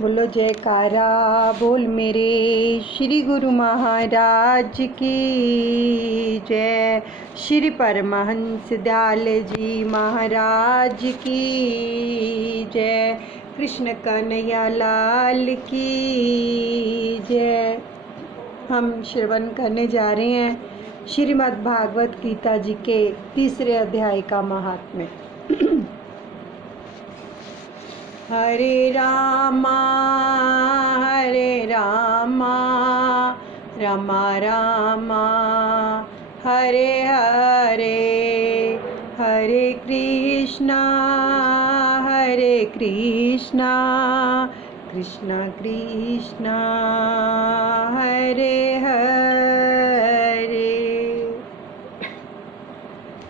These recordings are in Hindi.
बोलो जयकारा बोल मेरे श्री गुरु महाराज की जय। श्री परमहंस दयाल जी महाराज की जय। कृष्ण कन्हैया लाल की जय। हम श्रवण करने जा रहे हैं श्रीमद् भागवत गीता जी के 3 अध्याय का महात्म्य। हरे रामा रामा रामा हरे हरे, हरे कृष्णा कृष्णा कृष्णा हरे हरे।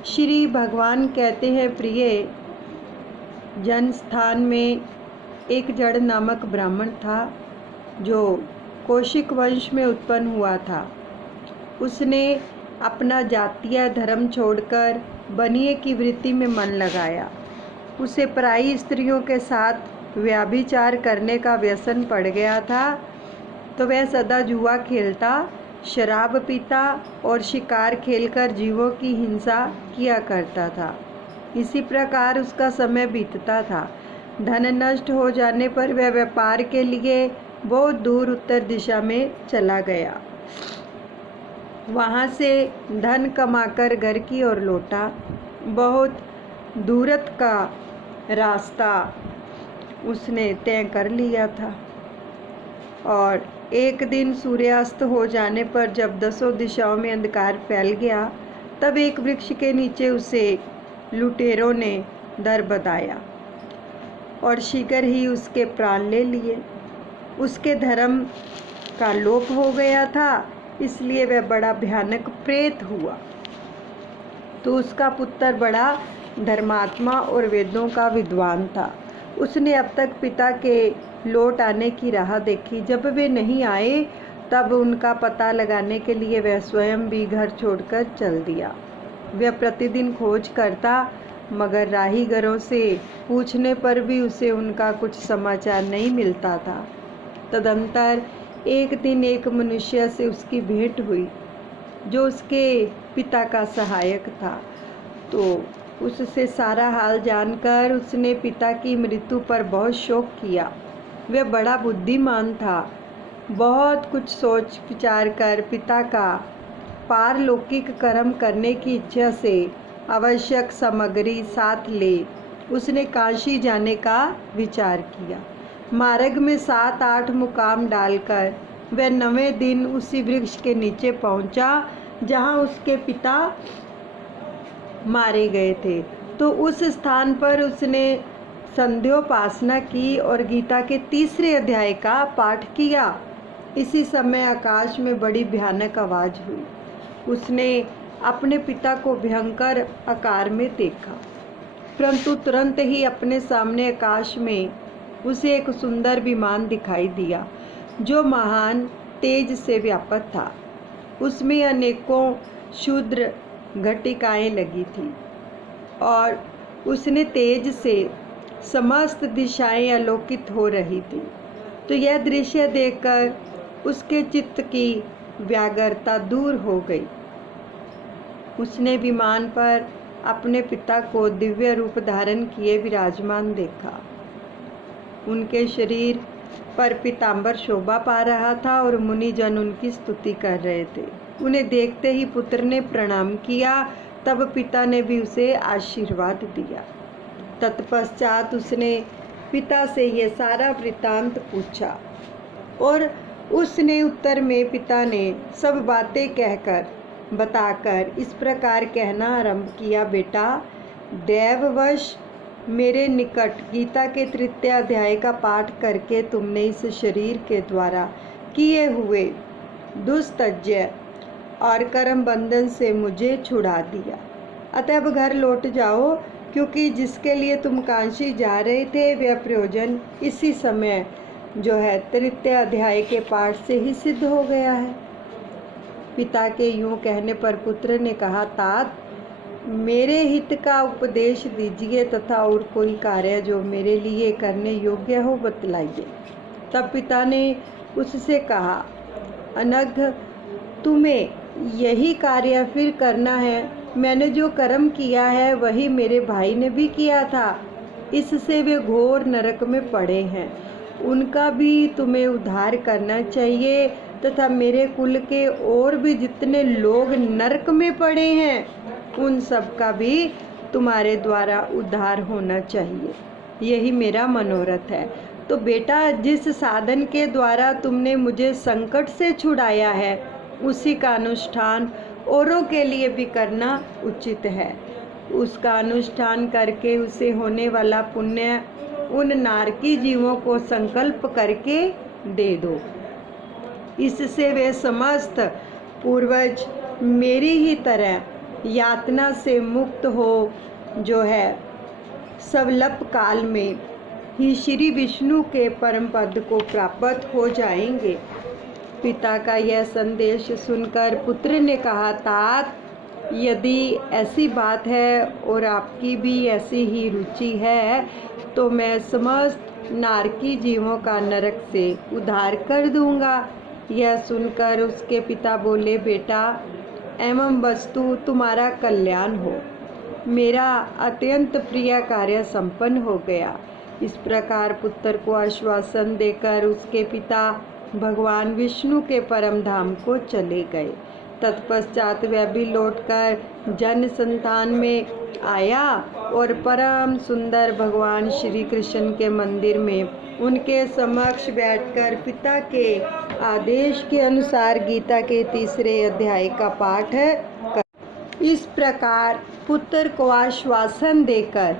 श्री भगवान कहते हैं, प्रिय जन स्थान में एक जड़ नामक ब्राह्मण था जो कौशिक वंश में उत्पन्न हुआ था। उसने अपना जातीय धर्म छोड़कर बनिए की वृत्ति में मन लगाया। उसे पराई स्त्रियों के साथ व्याभिचार करने का व्यसन पड़ गया था, तो वह सदा जुआ खेलता, शराब पीता और शिकार खेलकर जीवों की हिंसा किया करता था। इसी प्रकार उसका समय बीतता था। धन नष्ट हो जाने पर वह व्यापार के लिए बहुत दूर उत्तर दिशा में चला गया। वहाँ से धन कमाकर घर की ओर लौटा। बहुत दूरत का रास्ता उसने तय कर लिया था और एक दिन सूर्यास्त हो जाने पर जब 10 दिशाओं में अंधकार फैल गया, तब एक वृक्ष के नीचे उसे लुटेरों ने दर बताया और शीघ्र ही उसके प्राण ले लिए। उसके धर्म का लोप हो गया था, इसलिए वह बड़ा भयानक प्रेत हुआ। तो उसका पुत्र बड़ा धर्मात्मा और वेदों का विद्वान था। उसने अब तक पिता के लौट आने की राह देखी। जब वे नहीं आए, तब उनका पता लगाने के लिए वह स्वयं भी घर छोड़कर चल दिया। वह प्रतिदिन खोज करता, मगर राहीगरों से पूछने पर भी उसे उनका कुछ समाचार नहीं मिलता था। तदंतर एक दिन एक मनुष्य से उसकी भेंट हुई जो उसके पिता का सहायक था। तो उससे सारा हाल जानकर उसने पिता की मृत्यु पर बहुत शोक किया। वह बड़ा बुद्धिमान था। बहुत कुछ सोच विचार कर पिता का पारलौकिक कर्म करने की इच्छा से आवश्यक सामग्री साथ ले उसने काशी जाने का विचार किया। मार्ग में 7-8 मुकाम डालकर वह 9वें दिन उसी वृक्ष के नीचे पहुंचा जहां उसके पिता मारे गए थे। तो उस स्थान पर उसने संध्योपासना की और गीता के 3 अध्याय का पाठ किया। इसी समय आकाश में बड़ी भयानक आवाज़ हुई। उसने अपने पिता को भयंकर आकार में देखा, परंतु तुरंत ही अपने सामने आकाश में उसे एक सुंदर विमान दिखाई दिया जो महान तेज से व्यापक था। उसमें अनेकों क्षुद्र घटिकाएं लगी थी और उसने तेज से समस्त दिशाएं आलोकित हो रही थी। तो यह दृश्य देखकर उसके चित्त की व्याकुलता दूर हो गई। उसने विमान पर अपने पिता को दिव्य रूप धारण किए विराजमान देखा। उनके शरीर पर पीतांबर शोभा पा रहा था और मुनिजन उनकी स्तुति कर रहे थे। उन्हें देखते ही पुत्र ने प्रणाम किया। तब पिता ने भी उसे आशीर्वाद दिया। तत्पश्चात उसने पिता से यह सारा वृत्तांत पूछा और उसने उत्तर में पिता ने सब बातें कहकर बताकर इस प्रकार कहना आरंभ किया, बेटा, दैववश मेरे निकट गीता के 3 अध्याय का पाठ करके तुमने इस शरीर के द्वारा किए हुए दुस्तज्य और कर्म बंधन से मुझे छुड़ा दिया। अतः अब घर लौट जाओ, क्योंकि जिसके लिए तुम काशी जा रहे थे वह प्रयोजन इसी समय जो है 3 अध्याय के पाठ से ही सिद्ध हो गया है। पिता के यूं कहने पर पुत्र ने कहा, तात, मेरे हित का उपदेश दीजिए तथा और कोई कार्य जो मेरे लिए करने योग्य हो बतलाइए। तब पिता ने उससे कहा, अनघ, तुम्हें यही कार्य फिर करना है। मैंने जो कर्म किया है वही मेरे भाई ने भी किया था, इससे वे घोर नरक में पड़े हैं। उनका भी तुम्हें उद्धार करना चाहिए तथा मेरे कुल के और भी जितने लोग नरक में पड़े हैं उन सब का भी तुम्हारे द्वारा उद्धार होना चाहिए। यही मेरा मनोरथ है। तो बेटा, जिस साधन के द्वारा तुमने मुझे संकट से छुड़ाया है उसी का अनुष्ठान औरों के लिए भी करना उचित है। उसका अनुष्ठान करके उसे होने वाला पुण्य उन नारकी जीवों को संकल्प करके दे दो। इससे वे समस्त पूर्वज मेरी ही तरह यातना से मुक्त हो जो है सवलप काल में ही श्री विष्णु के परम पद को प्राप्त हो जाएंगे। पिता का यह संदेश सुनकर पुत्र ने कहा, तात, यदि ऐसी बात है और आपकी भी ऐसी ही रुचि है तो मैं समस्त नारकी जीवों का नरक से उद्धार कर दूंगा। यह सुनकर उसके पिता बोले, बेटा, एवं वस्तु तुम्हारा कल्याण हो। मेरा अत्यंत प्रिय कार्य संपन्न हो गया। इस प्रकार पुत्र को आश्वासन देकर उसके पिता भगवान विष्णु के परम धाम को चले गए। तत्पश्चात वह भी लौटकर जन संतान में आया और परम सुंदर भगवान श्री कृष्ण के मंदिर में उनके समक्ष बैठकर पिता के आदेश के अनुसार गीता के 3 अध्याय का पाठ कर। इस प्रकार पुत्र को आश्वासन देकर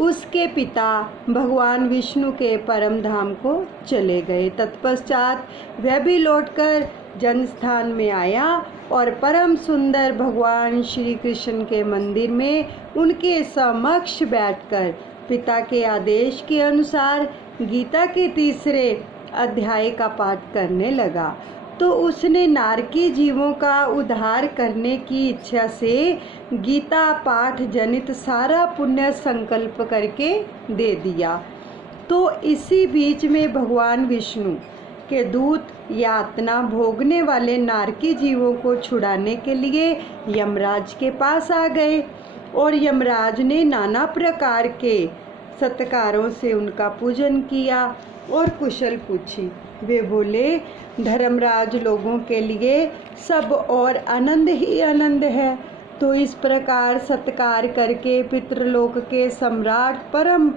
उसके पिता भगवान विष्णु के परम धाम को चले गए। तत्पश्चात वह भी लौटकर जनस्थान में आया और परम सुंदर भगवान श्री कृष्ण के मंदिर में उनके समक्ष बैठकर पिता के आदेश के अनुसार गीता के 3 अध्याय का पाठ करने लगा। तो उसने नारकी जीवों का उद्धार करने की इच्छा से गीता पाठ जनित सारा पुण्य संकल्प करके दे दिया। तो इसी बीच में भगवान विष्णु के दूत यातना भोगने वाले नारकी जीवों को छुड़ाने के लिए यमराज के पास आ गए और यमराज ने नाना प्रकार के सत्कारों से उनका पूजन किया और कुशल पूछी। वे बोले, धर्मराज, लोगों के लिए सब और आनंद ही आनंद है। तो इस प्रकार सत्कार करके पितृलोक के सम्राट परम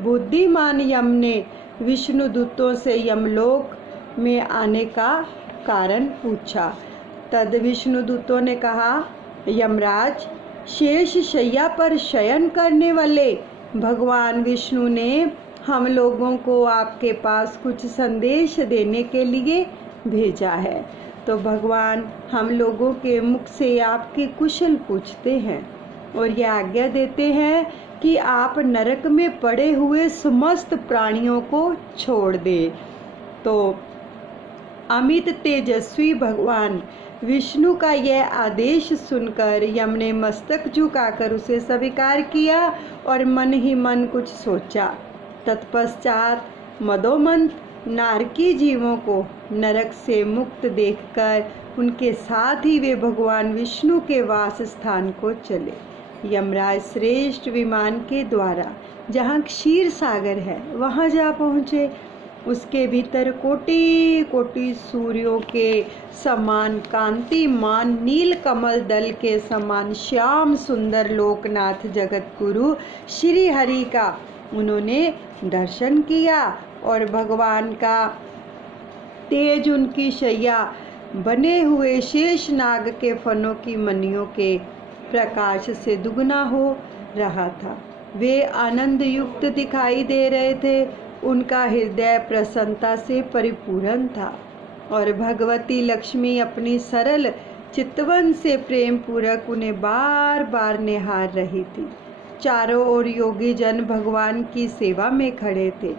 बुद्धिमान यम ने विष्णु दूतों से यमलोक में आने का कारण पूछा। तद विष्णु दूतों ने कहा, यमराज, शेष शैया पर शयन करने वाले भगवान विष्णु ने हम लोगों को आपके पास कुछ संदेश देने के लिए भेजा है। तो भगवान हम लोगों के मुख से आपके कुशल पूछते हैं और यह आज्ञा देते हैं कि आप नरक में पड़े हुए समस्त प्राणियों को छोड़ दें। तो अमित तेजस्वी भगवान विष्णु का यह आदेश सुनकर यम ने मस्तक झुकाकर उसे स्वीकार किया और मन ही मन कुछ सोचा। तत्पश्चात मदोमंत नारकी जीवों को नरक से मुक्त देखकर उनके साथ ही वे भगवान विष्णु के वास स्थान को चले। यमराज श्रेष्ठ विमान के द्वारा जहाँ क्षीर सागर है वहाँ जा पहुँचे। उसके भीतर कोटि कोटि सूर्यों के समान कांतिमान नील कमल दल के समान श्याम सुंदर लोकनाथ जगत गुरु श्री हरि का उन्होंने दर्शन किया और भगवान का तेज उनकी शैया बने हुए शेष नाग के फनों की मणियों के प्रकाश से दुगना हो रहा था। वे आनंद युक्त दिखाई दे रहे थे। उनका हृदय प्रसन्नता से परिपूर्ण था और भगवती लक्ष्मी अपनी सरल चितवन से प्रेम पूर्वक उन्हें बार बार निहार रही थी। चारों ओर योगी जन भगवान की सेवा में खड़े थे।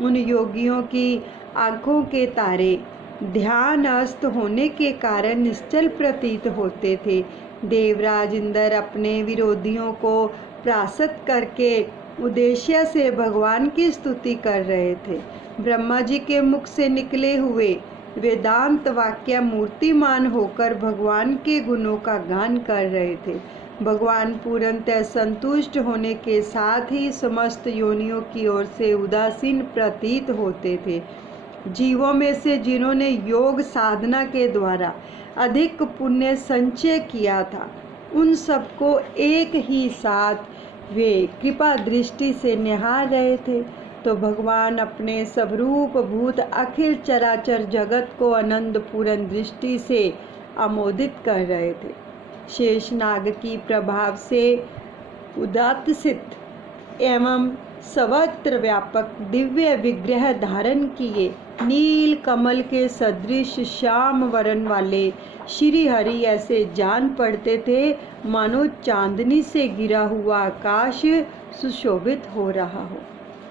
उन योगियों की आँखों के तारे ध्यान अस्त होने के कारण निश्चल प्रतीत होते थे। देवराज इंद्र अपने विरोधियों को परास्त करके उद्देश्य से भगवान की स्तुति कर रहे थे। ब्रह्मा जी के मुख से निकले हुए वेदांत वाक्य मूर्तिमान होकर भगवान के गुणों का गान कर रहे थे। भगवान पूर्णतः संतुष्ट होने के साथ ही समस्त योनियों की ओर से उदासीन प्रतीत होते थे। जीवों में से जिन्होंने योग साधना के द्वारा अधिक पुण्य संचय किया था, उन सबको एक ही साथ वे कृपा दृष्टि से निहार रहे थे। तो भगवान अपने स्वरूप भूत अखिल चराचर जगत को आनंद पूर्ण दृष्टि से आमोदित कर रहे थे। शेषनाग की प्रभाव से उदात्सित एवं सर्वत्र व्यापक दिव्य विग्रह धारण किए नील कमल के सदृश श्याम वर्ण वाले श्री हरि ऐसे जान पड़ते थे मानो चांदनी से गिरा हुआ आकाश सुशोभित हो रहा हो।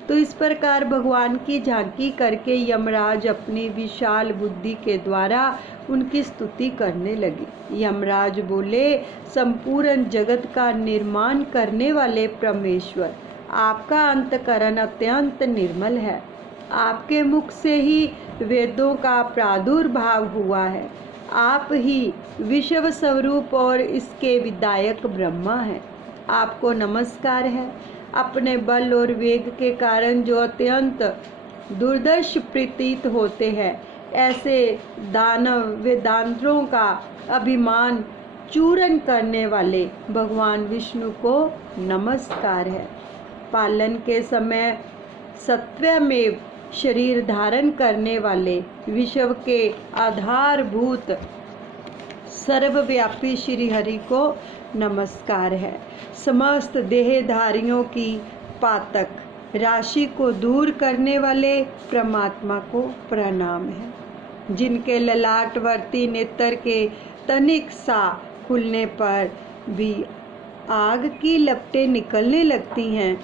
तो इस प्रकार भगवान की झांकी करके यमराज अपनी विशाल बुद्धि के द्वारा उनकी स्तुति करने लगे। यमराज बोले, संपूर्ण जगत का निर्माण करने वाले परमेश्वर, आपका अंतकरण अत्यंत निर्मल है। आपके मुख से ही वेदों का प्रादुर्भाव हुआ है। आप ही विश्व स्वरूप और इसके विदायक ब्रह्मा हैं। आपको नमस्कार है। अपने बल और वेग के कारण जो अत्यंत दुर्दर्श प्रतीत होते हैं, ऐसे दानव वेदांतों का अभिमान चूरन करने वाले भगवान विष्णु को नमस्कार है। पालन के समय सत्वमेव शरीर धारण करने वाले विश्व के आधारभूत सर्वव्यापी श्री हरि को नमस्कार है। समस्त देहधारियों की पातक राशि को दूर करने वाले परमात्मा को प्रणाम है। जिनके ललाटवर्ती नेत्र के तनिक सा खुलने पर भी आग की लपटें निकलने लगती हैं,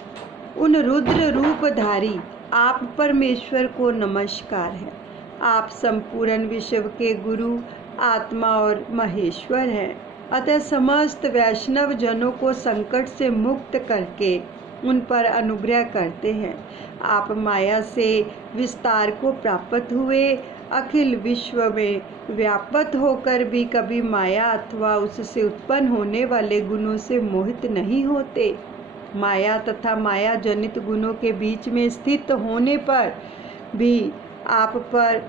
उन रुद्र रूपधारी आप परमेश्वर को नमस्कार है। आप संपूर्ण विश्व के गुरु, आत्मा और महेश्वर हैं। अतः समस्त वैष्णव जनों को संकट से मुक्त करके उन पर अनुग्रह करते हैं। आप माया से विस्तार को प्राप्त हुए, अखिल विश्व में व्याप्त होकर भी कभी माया अथवा उससे उत्पन्न होने वाले गुणों से मोहित नहीं होते। माया तथा माया जनित गुणों के बीच में स्थित होने पर भी आप पर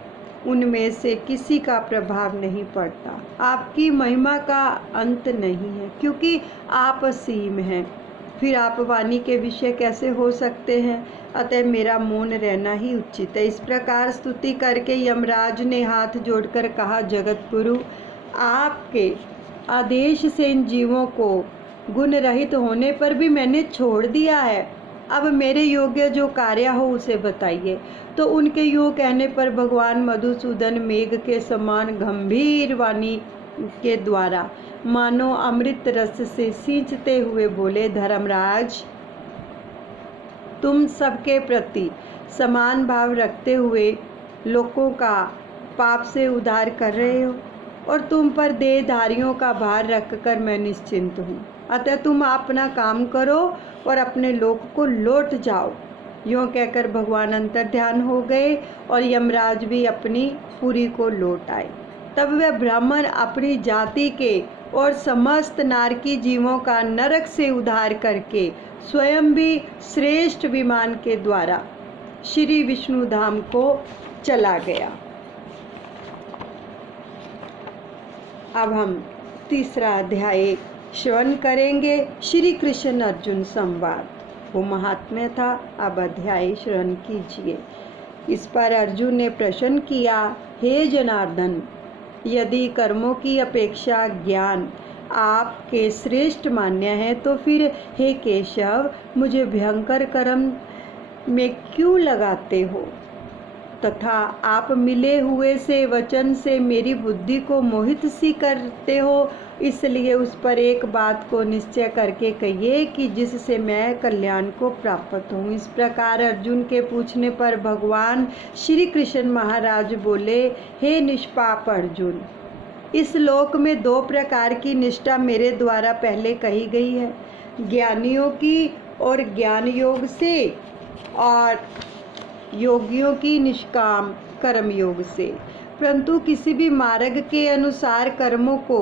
उनमें से किसी का प्रभाव नहीं पड़ता। आपकी महिमा का अंत नहीं है, क्योंकि आप असीम हैं। फिर आप वाणी के विषय कैसे हो सकते हैं? अतः मेरा मौन रहना ही उचित है। इस प्रकार स्तुति करके यमराज ने हाथ जोड़कर कहा, जगत गुरु, आपके आदेश से इन जीवों को गुण रहित होने पर भी मैंने छोड़ दिया है। अब मेरे योग्य जो कार्य हो उसे बताइए। तो उनके यूँ कहने पर भगवान मधुसूदन मेघ के समान गंभीर वाणी के द्वारा मानो अमृत रस से सींचते हुए बोले, धर्मराज, तुम सबके प्रति समान भाव रखते हुए लोगों का पाप से उद्धार कर रहे हो, और तुम पर देहधारियों का भार रखकर मैं निश्चिंत हूँ। अतः तुम अपना काम करो और अपने लोक को लौट जाओ। यूँ कहकर भगवान अंतर्ध्यान हो गए और यमराज भी अपनी पुरी को लौट आए। तब वह ब्राह्मण अपनी जाति के और समस्त नारकी जीवों का नरक से उद्धार करके स्वयं भी श्रेष्ठ विमान के द्वारा श्री विष्णु धाम को चला गया। अब हम तीसरा अध्याय श्रवण करेंगे, श्री कृष्ण अर्जुन संवाद। वो महात्म्य था। अब अध्याय श्रवण कीजिए। इस पर अर्जुन ने प्रश्न किया, हे जनार्दन, यदि कर्मों की अपेक्षा ज्ञान आपके श्रेष्ठ मान्य है, तो फिर हे केशव, मुझे भयंकर कर्म में क्यों लगाते हो तथा आप मिले हुए से वचन से मेरी बुद्धि को मोहित सी करते हो। इसलिए उस पर एक बात को निश्चय करके कहिए कि जिससे मैं कल्याण को प्राप्त हूँ। इस प्रकार अर्जुन के पूछने पर भगवान श्री कृष्ण महाराज बोले, हे निष्पाप अर्जुन, इस लोक में दो प्रकार की निष्ठा मेरे द्वारा पहले कही गई है, ज्ञानियों की और ज्ञान योग से, और योगियों की निष्काम कर्म योग से। परंतु किसी भी मार्ग के अनुसार कर्मों को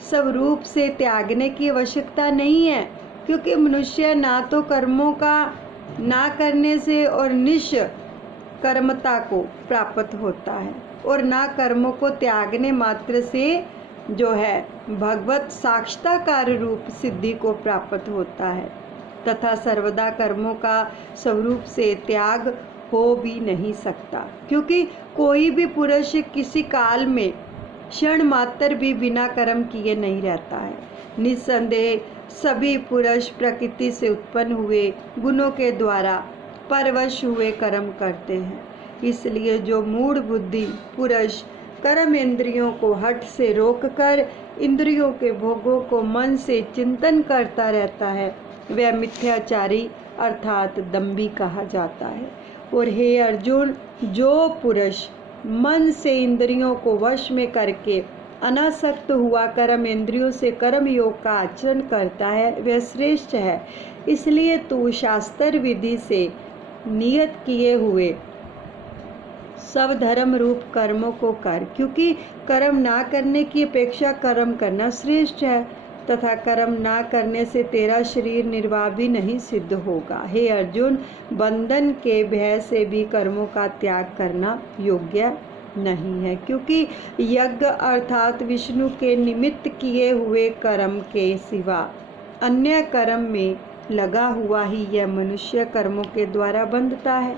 स्वरूप से त्यागने की आवश्यकता नहीं है, क्योंकि मनुष्य ना तो कर्मों का ना करने से और निष्कर्मता को प्राप्त होता है, और ना कर्मों को त्यागने मात्र से जो है भगवत साक्षात्कार रूप सिद्धि को प्राप्त होता है, तथा सर्वदा कर्मों का स्वरूप से त्याग हो भी नहीं सकता, क्योंकि कोई भी पुरुष किसी काल में क्षण मात्र भी बिना कर्म किए नहीं रहता है। निस्संदेह सभी पुरुष प्रकृति से उत्पन्न हुए गुणों के द्वारा परवश हुए कर्म करते हैं। इसलिए जो मूढ़ बुद्धि पुरुष कर्म इंद्रियों को हठ से रोककर इंद्रियों के भोगों को मन से चिंतन करता रहता है, वह मिथ्याचारी अर्थात दंभी कहा जाता है। और हे अर्जुन, जो पुरुष मन से इंद्रियों को वश में करके अनासक्त हुआ कर्म इंद्रियों से कर्म योग का आचरण करता है, वह श्रेष्ठ है। इसलिए तू शास्त्र विधि से नियत किए हुए सब धर्म रूप कर्मों को कर, क्योंकि कर्म ना करने की अपेक्षा कर्म करना श्रेष्ठ है, तथा कर्म ना करने से तेरा शरीर निर्वाह भी नहीं सिद्ध होगा। हे अर्जुन, बंधन के भय से भी कर्मों का त्याग करना योग्य नहीं है, क्योंकि यज्ञ अर्थात विष्णु के निमित्त किए हुए कर्म के सिवा अन्य कर्म में लगा हुआ ही यह मनुष्य कर्मों के द्वारा बंधता है।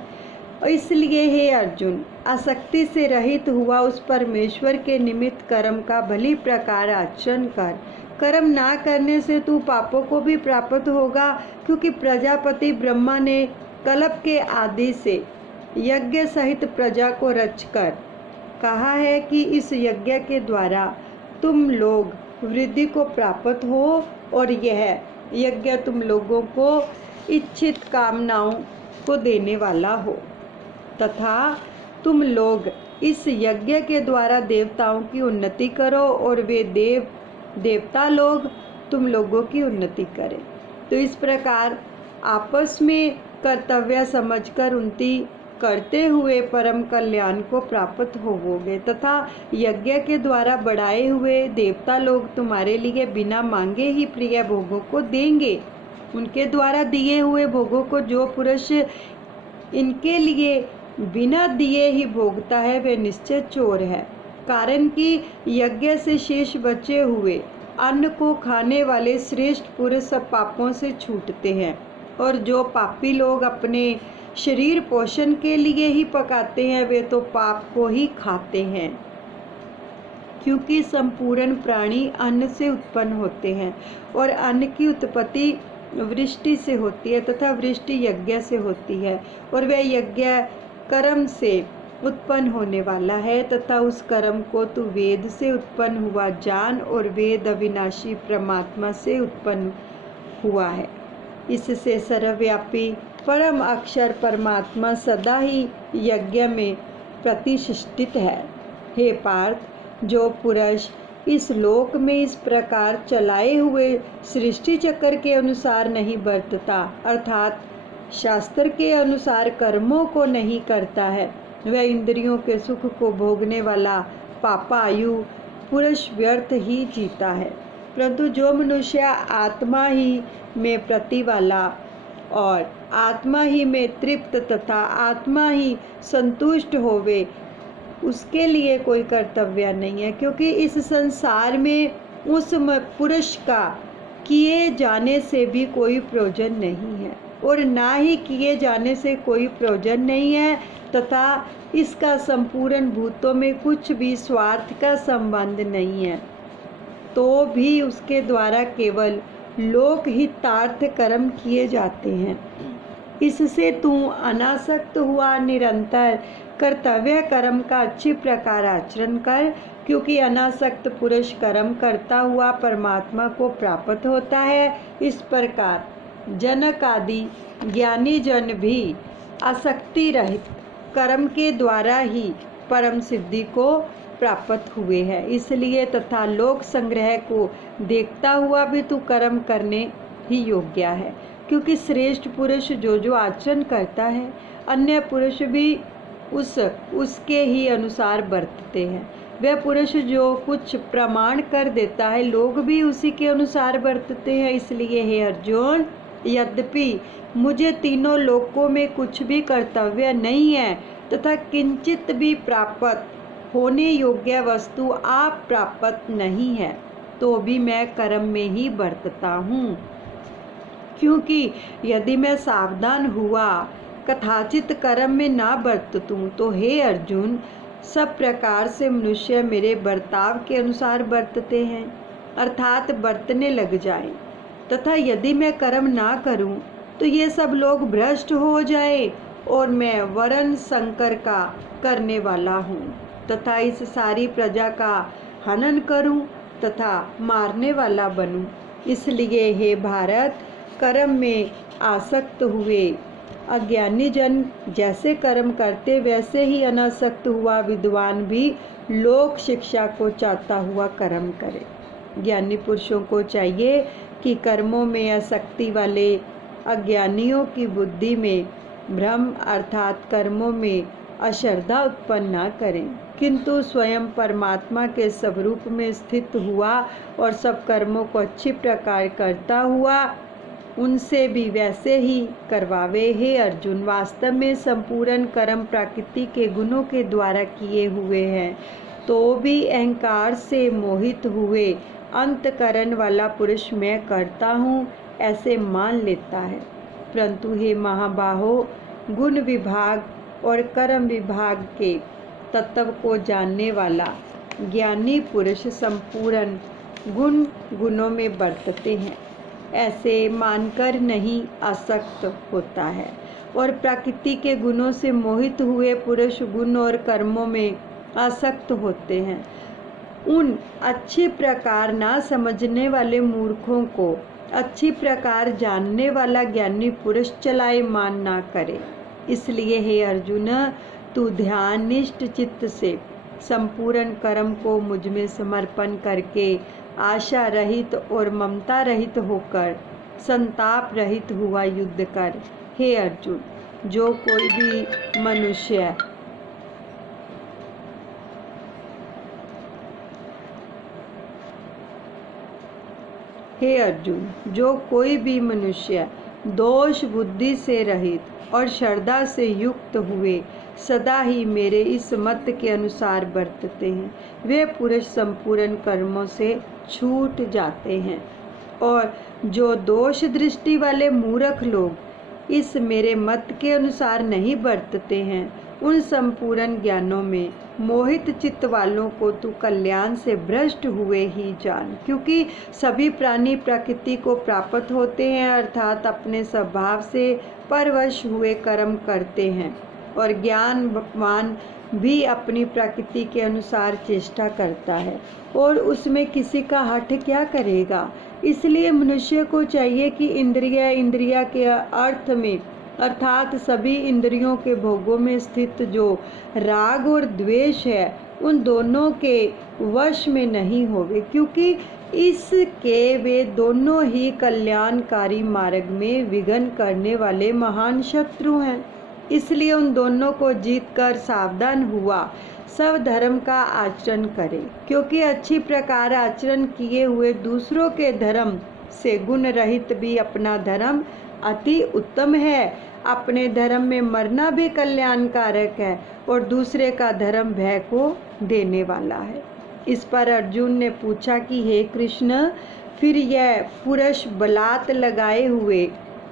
इसलिए हे अर्जुन, आसक्ति से रहित हुआ उस परमेश्वर के निमित्त कर्म का भली प्रकार आचरण कर। कर्म ना करने से तू पापों को भी प्राप्त होगा, क्योंकि प्रजापति ब्रह्मा ने कल्प के आदि से यज्ञ सहित प्रजा को रचकर कहा है कि इस यज्ञ के द्वारा तुम लोग वृद्धि को प्राप्त हो, और यह यज्ञ तुम लोगों को इच्छित कामनाओं को देने वाला हो, तथा तुम लोग इस यज्ञ के द्वारा देवताओं की उन्नति करो, और वे देवता लोग तुम लोगों की उन्नति करें। तो इस प्रकार आपस में कर्तव्य समझकर उन्नति करते हुए परम कल्याण को प्राप्त होवोगे, तथा यज्ञ के द्वारा बढ़ाए हुए देवता लोग तुम्हारे लिए बिना मांगे ही प्रिय भोगों को देंगे। उनके द्वारा दिए हुए भोगों को जो पुरुष इनके लिए बिना दिए ही भोगता है, वह निश्चय चोर है। कारण कि यज्ञ से शेष बचे हुए अन्न को खाने वाले श्रेष्ठ पुरुष सब पापों से छूटते हैं, और जो पापी लोग अपने शरीर पोषण के लिए ही पकाते हैं, वे तो पाप को ही खाते हैं, क्योंकि संपूर्ण प्राणी अन्न से उत्पन्न होते हैं, और अन्न की उत्पत्ति वृष्टि से होती है, तथा वृष्टि यज्ञ से होती है, और वह यज्ञ कर्म से उत्पन्न होने वाला है, तथा उस कर्म को तू वेद से उत्पन्न हुआ जान, और वेद अविनाशी परमात्मा से उत्पन्न हुआ है। इससे सर्वव्यापी परम अक्षर परमात्मा सदा ही यज्ञ में प्रतिष्ठित है। हे पार्थ, जो पुरुष इस लोक में इस प्रकार चलाए हुए सृष्टि चक्र के अनुसार नहीं बरतता, अर्थात शास्त्र के अनुसार कर्मों को नहीं करता है, वह इंद्रियों के सुख को भोगने वाला पापायु पुरुष व्यर्थ ही जीता है। परंतु जो मनुष्य आत्मा ही में प्रति वाला और आत्मा ही में तृप्त तथा आत्मा ही संतुष्ट होवे, उसके लिए कोई कर्तव्य नहीं है, क्योंकि इस संसार में उस पुरुष का किए जाने से भी कोई प्रयोजन नहीं है, और ना ही किए जाने से कोई प्रयोजन नहीं है, तथा इसका संपूर्ण भूतों में कुछ भी स्वार्थ का संबंध नहीं है, तो भी उसके द्वारा केवल लोक हितार्थ कर्म किए जाते हैं। इससे तू अनासक्त हुआ निरंतर कर्तव्य कर्म का अच्छी प्रकार आचरण कर, क्योंकि अनासक्त पुरुष कर्म करता हुआ परमात्मा को प्राप्त होता है। इस प्रकार जनक आदि ज्ञानी जन भी आसक्ति रहित कर्म के द्वारा ही परम सिद्धि को प्राप्त हुए हैं। इसलिए तथा लोक संग्रह को देखता हुआ भी तू कर्म करने ही योग्य है, क्योंकि श्रेष्ठ पुरुष जो जो आचरण करता है अन्य पुरुष भी उसके ही अनुसार बरतते हैं। वह पुरुष जो कुछ प्रमाण कर देता है, लोग भी उसी के अनुसार बरतते हैं। इसलिए हे अर्जुन, यद्यपि मुझे तीनों लोकों में कुछ भी कर्तव्य नहीं है तथा किंचित भी प्राप्त होने योग्य वस्तु आप प्राप्त नहीं है, तो भी मैं कर्म में ही बरतता हूँ। क्योंकि यदि मैं सावधान हुआ कथाचित कर्म में ना बरतूं तो हे अर्जुन, सब प्रकार से मनुष्य मेरे बर्ताव के अनुसार बरतते हैं, अर्थात बरतने लग जाएं। तथा यदि मैं कर्म ना करूं तो ये सब लोग भ्रष्ट हो जाए और मैं वरण संकर का करने वाला हूँ तथा इस सारी प्रजा का हनन करूं तथा मारने वाला बनूं। इसलिए हे भारत, कर्म में आसक्त हुए अज्ञानी जन जैसे कर्म करते वैसे ही अनासक्त हुआ विद्वान भी लोक शिक्षा को चाहता हुआ कर्म करे। ज्ञानी पुरुषों को चाहिए कि कर्मों में आसक्ति वाले अज्ञानियों की बुद्धि में भ्रम अर्थात कर्मों में अश्रद्धा उत्पन्न न करें, किंतु स्वयं परमात्मा के स्वरूप में स्थित हुआ और सब कर्मों को अच्छी प्रकार करता हुआ उनसे भी वैसे ही करवावे। हे अर्जुन, वास्तव में संपूर्ण कर्म प्रकृति के गुणों के द्वारा किए हुए हैं, तो भी अहंकार से मोहित हुए अंतकरण वाला पुरुष मैं करता हूँ ऐसे मान लेता है। परंतु हे महाबाहो, गुण विभाग और कर्म विभाग के तत्व को जानने वाला ज्ञानी पुरुष संपूर्ण गुणों में बरतते हैं ऐसे मानकर नहीं आसक्त होता है, और प्रकृति के गुणों से मोहित हुए पुरुष गुण और कर्मों में आसक्त होते हैं। उन अच्छी प्रकार ना समझने वाले मूर्खों को अच्छी प्रकार जानने वाला ज्ञानी पुरुष चलाए मान ना करे। इसलिए हे अर्जुन, तू ध्यान निष्ठ चित्त से संपूर्ण कर्म को मुझ में समर्पण करके आशा रहित और ममता रहित होकर संताप रहित हुआ युद्ध कर। हे अर्जुन, जो कोई भी मनुष्य हे अर्जुन, जो कोई भी मनुष्य दोष बुद्धि से रहित और श्रद्धा से युक्त हुए सदा ही मेरे इस मत के अनुसार बरतते हैं, वे पुरुष संपूर्ण कर्मों से छूट जाते हैं। और जो दोष दृष्टि वाले मूर्ख लोग इस मेरे मत के अनुसार नहीं बरतते हैं, उन संपूर्ण ज्ञानों में मोहित चित्त वालों को तू कल्याण से भ्रष्ट हुए ही जान। क्योंकि सभी प्राणी प्रकृति को प्राप्त होते हैं, अर्थात अपने स्वभाव से परवश हुए कर्म करते हैं, और ज्ञानवान भी अपनी प्रकृति के अनुसार चेष्टा करता है, और उसमें किसी का हठ क्या करेगा। इसलिए मनुष्य को चाहिए कि इंद्रिया के अर्थ में अर्थात सभी इंद्रियों के भोगों में स्थित जो राग और द्वेष है, उन दोनों के वश में नहीं होवे, क्योंकि इसके वे दोनों ही कल्याणकारी मार्ग में विघ्न करने वाले महान शत्रु हैं। इसलिए उन दोनों को जीतकर सावधान हुआ सब धर्म का आचरण करे, क्योंकि अच्छी प्रकार आचरण किए हुए दूसरों के धर्म से गुण रहित भी अपना धर्म अति उत्तम है। अपने धर्म में मरना भी कल्याणकारक है और दूसरे का धर्म भय को देने वाला है। इस पर अर्जुन ने पूछा कि हे कृष्ण, फिर यह पुरुष बलात् लगाए हुए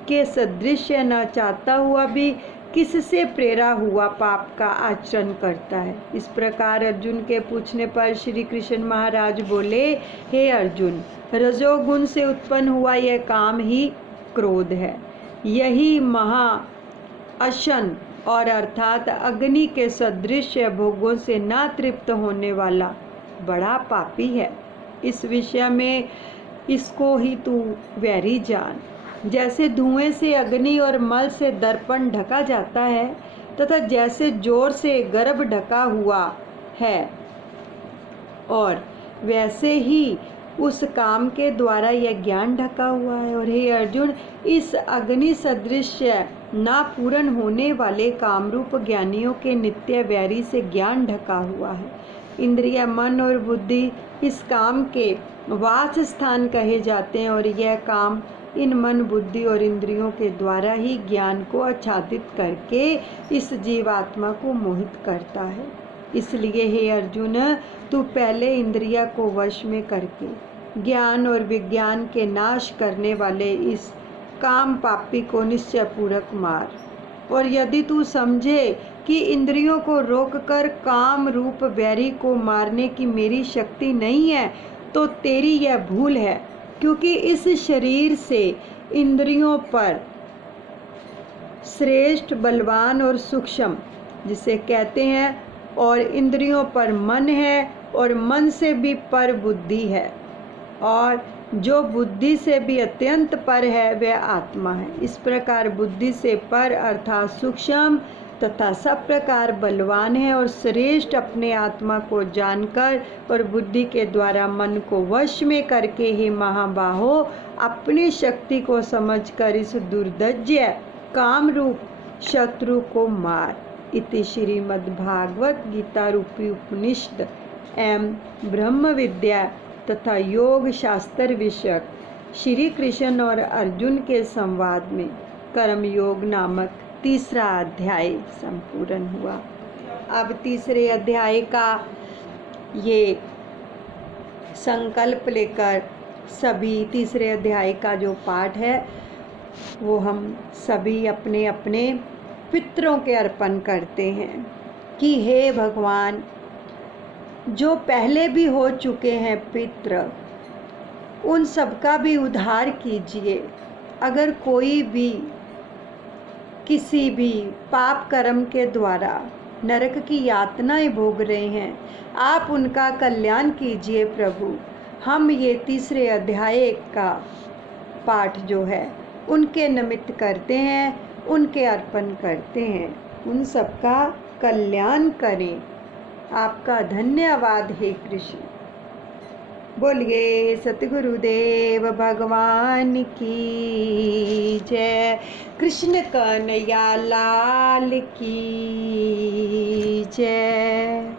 के सदृश न चाहता हुआ भी किससे प्रेरा हुआ पाप का आचरण करता है। इस प्रकार अर्जुन के पूछने पर श्री कृष्ण महाराज बोले, हे अर्जुन, रजोगुण से उत्पन्न हुआ यह काम ही क्रोध है। यही महा अशन और अर्थात अग्नि के सदृश भोगों से ना तृप्त होने वाला बड़ा पापी है। इस विषय में इसको ही तू वैरी जान। जैसे धुएं से अग्नि और मल से दर्पण ढका जाता है तथा जैसे जोर से गर्भ ढका हुआ है, और वैसे ही उस काम के द्वारा यह ज्ञान ढका हुआ है। और हे अर्जुन, इस अग्नि सदृश ना पूर्ण होने वाले कामरूप ज्ञानियों के नित्य वैरी से ज्ञान ढका हुआ है। इंद्रिय, मन और बुद्धि इस काम के वास स्थान कहे जाते हैं और यह काम इन मन, बुद्धि और इंद्रियों के द्वारा ही ज्ञान को आच्छादित करके इस जीवात्मा को मोहित करता है। इसलिए हे अर्जुन, तू पहले इंद्रिया को वश में करके ज्ञान और विज्ञान के नाश करने वाले इस काम पापी को निश्चय पूर्वक मार। और यदि तू समझे कि इंद्रियों को रोककर काम रूप वैरी को मारने की मेरी शक्ति नहीं है, तो तेरी यह भूल है, क्योंकि इस शरीर से इंद्रियों पर श्रेष्ठ, बलवान और सूक्ष्म जिसे कहते हैं, और इंद्रियों पर मन है, और मन से भी पर बुद्धि है, और जो बुद्धि से भी अत्यंत पर है वह आत्मा है। इस प्रकार बुद्धि से पर अर्थात सूक्ष्म तथा सब प्रकार बलवान है और श्रेष्ठ अपने आत्मा को जानकर और बुद्धि के द्वारा मन को वश में करके ही महाबाहो अपनी शक्ति को समझकर इस दुर्दज्य काम रूप शत्रु को मार। इति श्रीमद्भागवत गीता रूपी उपनिषद एवं ब्रह्म विद्या तथा योग शास्त्र विषयक श्री कृष्ण और अर्जुन के संवाद में कर्म योग नामक तीसरा अध्याय संपूर्ण हुआ। अब तीसरे अध्याय का ये संकल्प लेकर सभी तीसरे अध्याय का जो पाठ है वो हम सभी अपने अपने पितरों के अर्पण करते हैं कि हे भगवान, जो पहले भी हो चुके हैं पितृ, उन सबका भी उद्धार कीजिए। अगर कोई भी किसी भी पाप कर्म के द्वारा नरक की यातनाएं भोग रहे हैं, आप उनका कल्याण कीजिए प्रभु। हम ये तीसरे अध्याय का पाठ जो है उनके निमित्त करते हैं, उनके अर्पण करते हैं, उन सबका कल्याण करें। आपका धन्यवाद हे कृष्ण। बोलिए सतगुरुदेव भगवान की जय। कृष्ण कन्हैया लाल की जय।